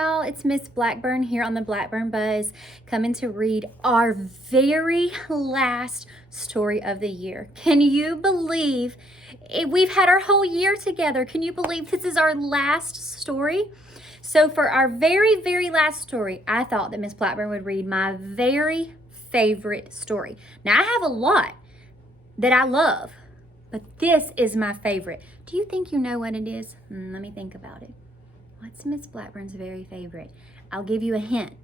y'all, it's Miss Blackburn here on the Blackburn Buzz, coming to read our very last story of the year. Can you believe we've had our whole year together? Can you believe this is our last story? So for our very last story, I thought that Miss Blackburn would read my very favorite story. Now I have a lot that I love, but this is my favorite. Do you think you know what it is? Let me think about it. What's Miss Blackburn's very favorite? I'll give you a hint.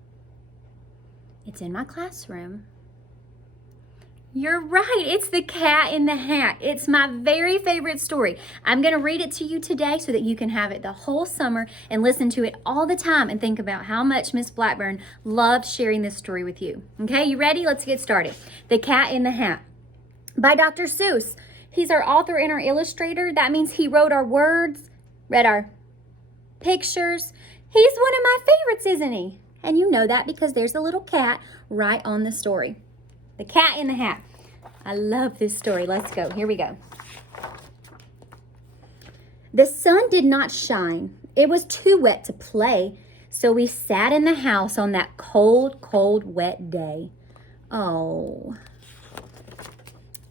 It's in my classroom. You're right, it's The Cat in the Hat. It's my very favorite story. I'm gonna read it to you today so that you can have it the whole summer and listen to it all the time and think about how much Miss Blackburn loved sharing this story with you. Okay, you ready? Let's get started. The Cat in the Hat by Dr. Seuss. He's our author and our illustrator. That means he wrote our words, read our pictures. He's one of my favorites, isn't he? And you know that because there's a little cat right on the story. The Cat in the Hat. I love this story. Let's go. Here we go. The sun did not shine. It was too wet to play, so we sat in the house on that cold, wet day. Oh.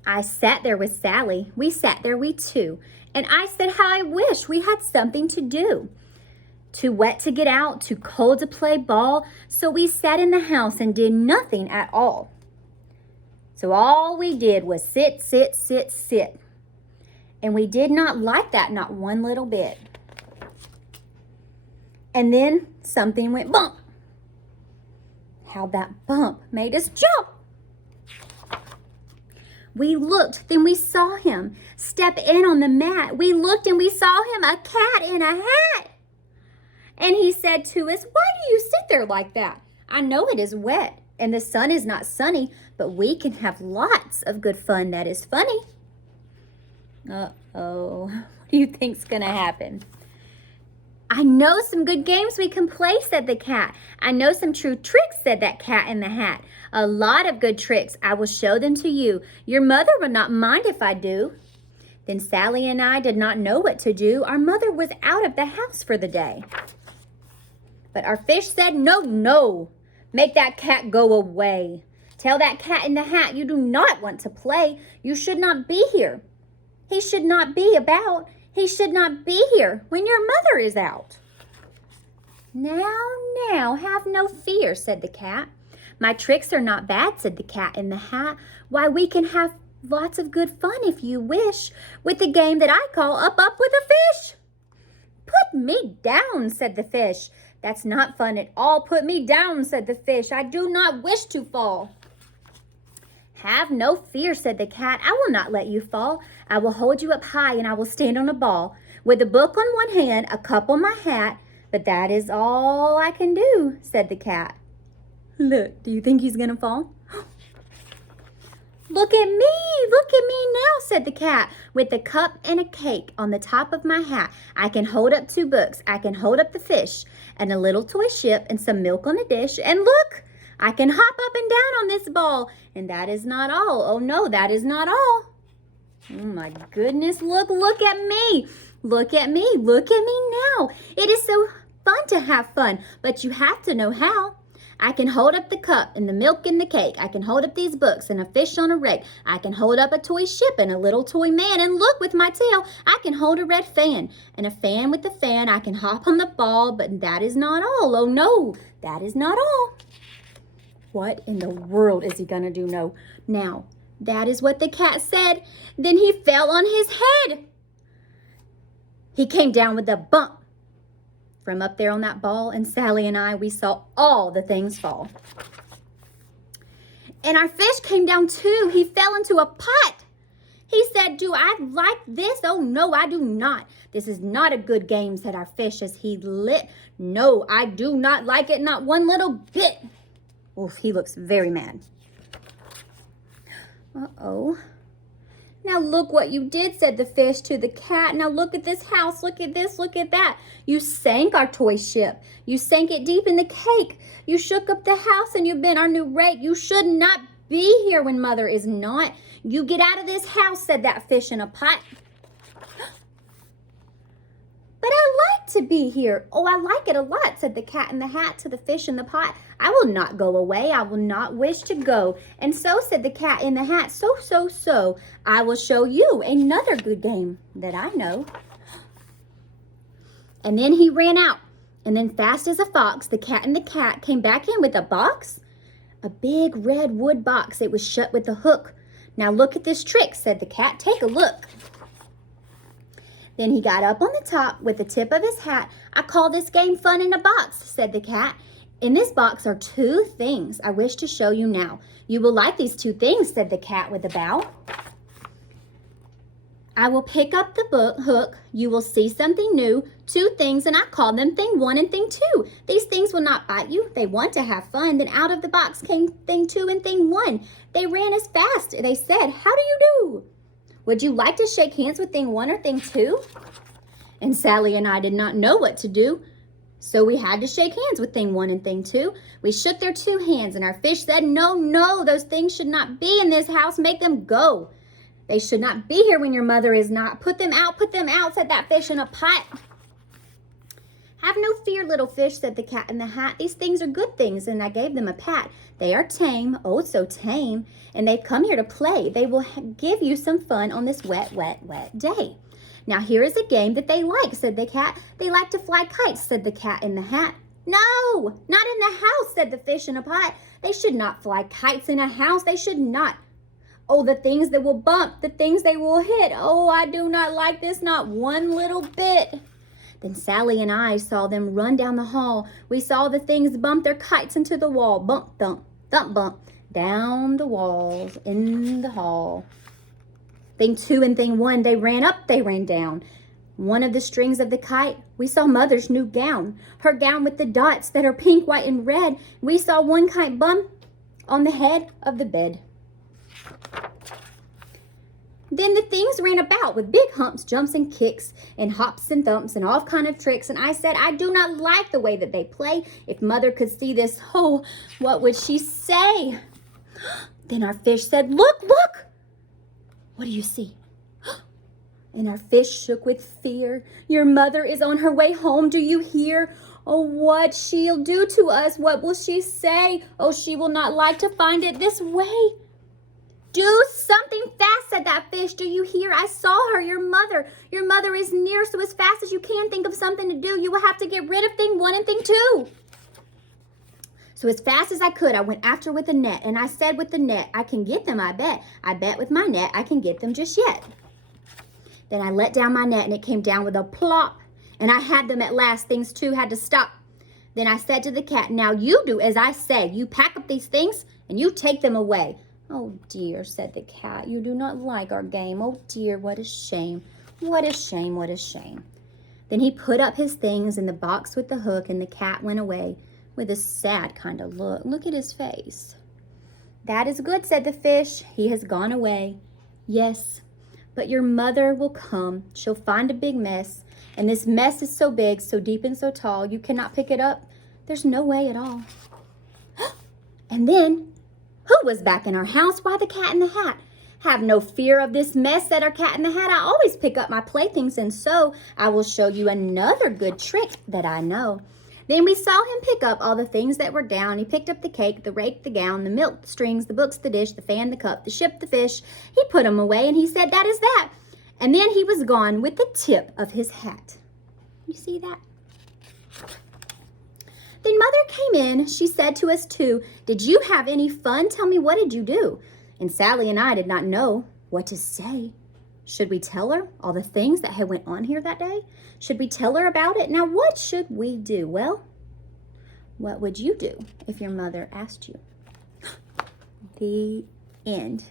I sat there with Sally. We sat there, we two. And I said how I wish we had something to do. Too wet to get out, too cold to play ball, so we sat in the house and did nothing at all. So all we did was sit. And we did not like that, not one little bit. And then something went bump. How that bump made us jump. We looked, then we saw him step in on the mat. We looked and we saw him, a cat in a hat. And he said to us, "Why do you sit there like that? I know it is wet and the sun is not sunny, but we can have lots of good fun that is funny." Uh-oh, what do you think's gonna happen? "I know some good games we can play," said the cat. "I know some true tricks," said that cat in the hat. "A lot of good tricks. I will show them to you. Your mother will not mind if I do." Then Sally and I did not know what to do. Our mother was out of the house for the day. But our fish said, No. Make that cat go away. Tell that cat in the hat you do not want to play. You should not be here. He should not be about. He should not be here when your mother is out." Now, have no fear," said the cat. "My tricks are not bad," said the cat in the hat. "Why, we can have lots of good fun if you wish, with the game that I call Up with a Fish." "Put me down," said the fish. "That's not fun at all. Put me down," said the fish. "I do not wish to fall." "Have no fear," said the cat. "I will not let you fall. I will hold you up high and I will stand on a ball with a book on one hand, a cup on my hat. But that is all I can do," said the cat. Look, do you think he's gonna fall? Look at me now," said the cat, "with a cup and a cake on the top of my hat. I can hold up 2 books, I can hold up the fish, and a little toy ship, and some milk on a dish. And look, I can hop up and down on this ball. And that is not all. Oh no, that is not all. Oh my goodness, look at me. Look at me now. It is so fun to have fun, but you have to know how. I can hold up the cup and the milk and the cake. I can hold up these books and a fish on a rake. I can hold up a toy ship and a little toy man. And look, with my tail, I can hold a red fan. And a fan with the fan, I can hop on the ball. But that is not all. Oh no, that is not all." What in the world is he gonna do now? That is what the cat said. Then he fell on his head. He came down with a bump from up there on that ball, and Sally and I, we saw all the things fall. And our fish came down too. He fell into a pot. He said, "Do I like this? Oh no, I do not. This is not a good game," said our fish as he lit. "No, I do not like it, not one little bit." Oof, he looks very mad. Uh-oh. "Now look what you did," said the fish to the cat. "Now look at this house, look at this, look at that. You sank our toy ship. You sank it deep in the cake. You shook up the house and you bent our new rake. You should not be here when mother is not. You get out of this house," said that fish in a pot. But I like to be here. Oh, I like it a lot, said the cat in the hat to the fish in the pot. I will not go away. I will not wish to go. And so, said the cat in the hat, so, I will show you another good game that I know. And then he ran out. And then fast as a fox, the cat and the cat came back in with a box. A big red wood box. It was shut with a hook. Now look at this trick, said the cat. Take a look. Then he got up on the top with the tip of his hat. I call this game fun in a box, said the cat. In this box are two things I wish to show you now. You will like these two things, said the cat with a bow. I will pick up the hook. You will see something new. Two things, and I call them thing one and thing two. These things will not bite you. They want to have fun. Then out of the box came thing two and thing one. They ran as fast. They said, how do you do? Would you like to shake hands with thing one or thing two? And Sally and I did not know what to do. So we had to shake hands with thing one and thing two. We shook their two hands, and our fish said, no, those things should not be in this house. Make them go. They should not be here when your mother is not. Put them out, said that fish in a pot. Have no fear, little fish, said the cat in the hat. These things are good things, and I gave them a pat. They are tame, oh so tame, and they've come here to play. They will give you some fun on this wet day. Now here is a game that they like, said the cat. They like to fly kites, said the cat in the hat. No, not in the house, said the fish in a pot. They should not fly kites in a house. They should not. Oh, the things that will bump, the things they will hit. Oh, I do not like this, not one little bit. Then Sally and I saw them run down the hall. We saw the things bump their kites into the wall. Bump, thump, thump, bump, down the walls in the hall. Thing two and thing one, they ran up, they ran down. One of the strings of the kite, we saw Mother's new gown. Her gown with the dots that are pink, white, and red. We saw one kite bump on the head of the bed. Then the things ran about with big humps, jumps, and kicks, and hops and thumps, and all kind of tricks. And I said, I do not like the way that they play. If Mother could see this, oh, what would she say? Then our fish said, look. What do you see? And our fish shook with fear. Your mother is on her way home, do you hear? Oh, what she'll do to us, what will she say? Oh, she will not like to find it this way. Do something fast, said that fish. Do you hear? I saw her, your mother. Your mother is near, so as fast as you can think of something to do, you will have to get rid of thing one and thing two. So as fast as I could, I went after with the net, and I said with the net, I can get them, I bet. I bet with my net, I can get them just yet. Then I let down my net, and it came down with a plop, and I had them at last. Things two had to stop. Then I said to the cat, now you do as I say. You pack up these things, and you take them away. Oh dear, said the cat, you do not like our game. Oh dear, what a shame. What a shame, what a shame. Then he put up his things in the box with the hook, and the cat went away with a sad kind of look. Look at his face. That is good, said the fish. He has gone away. Yes, but your mother will come. She'll find a big mess, and this mess is so big, so deep, and so tall, you cannot pick it up. There's no way at all. And then, who was back in our house? Why, the cat in the hat. Have no fear of this mess, said our cat in the hat. I always pick up my playthings, and so I will show you another good trick that I know. Then we saw him pick up all the things that were down. He picked up the cake, the rake, the gown, the milk, the strings, the books, the dish, the fan, the cup, the ship, the fish. He put them away, and he said, that is that. And then he was gone with the tip of his hat. You see that? Then Mother came in. She said to us two, did you have any fun? Tell me, what did you do? And Sally and I did not know what to say. Should we tell her all the things that had went on here that day? Should we tell her about it? Now, what should we do? Well, what would you do if your mother asked you? The end.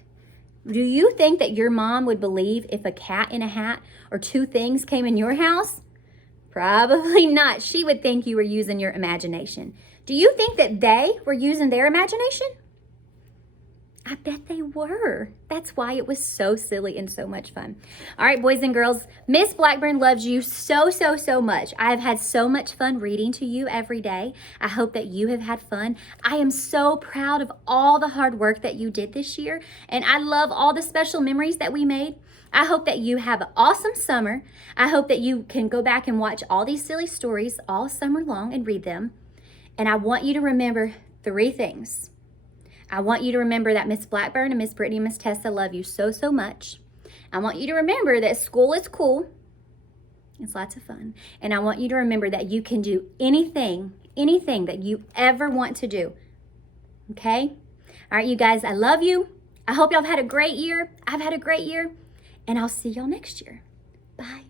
Do you think that your mom would believe if a cat in a hat or two things came in your house? Probably not. She would think you were using your imagination. Do you think that they were using their imagination? I bet they were. That's why it was so silly and so much fun. All right, boys and girls, Miss Blackburn loves you so much. I have had so much fun reading to you every day. I hope that you have had fun. I am so proud of all the hard work that you did this year, and I love all the special memories that we made. I hope that you have an awesome summer. I hope that you can go back and watch all these silly stories all summer long and read them. And I want you to remember 3 things. I want you to remember that Miss Blackburn and Miss Brittany and Miss Tessa love you so, so much. I want you to remember that school is cool. It's lots of fun. And I want you to remember that you can do anything that you ever want to do. Okay? All right, you guys, I love you. I hope y'all have had a great year. I've had a great year. And I'll see y'all next year. Bye.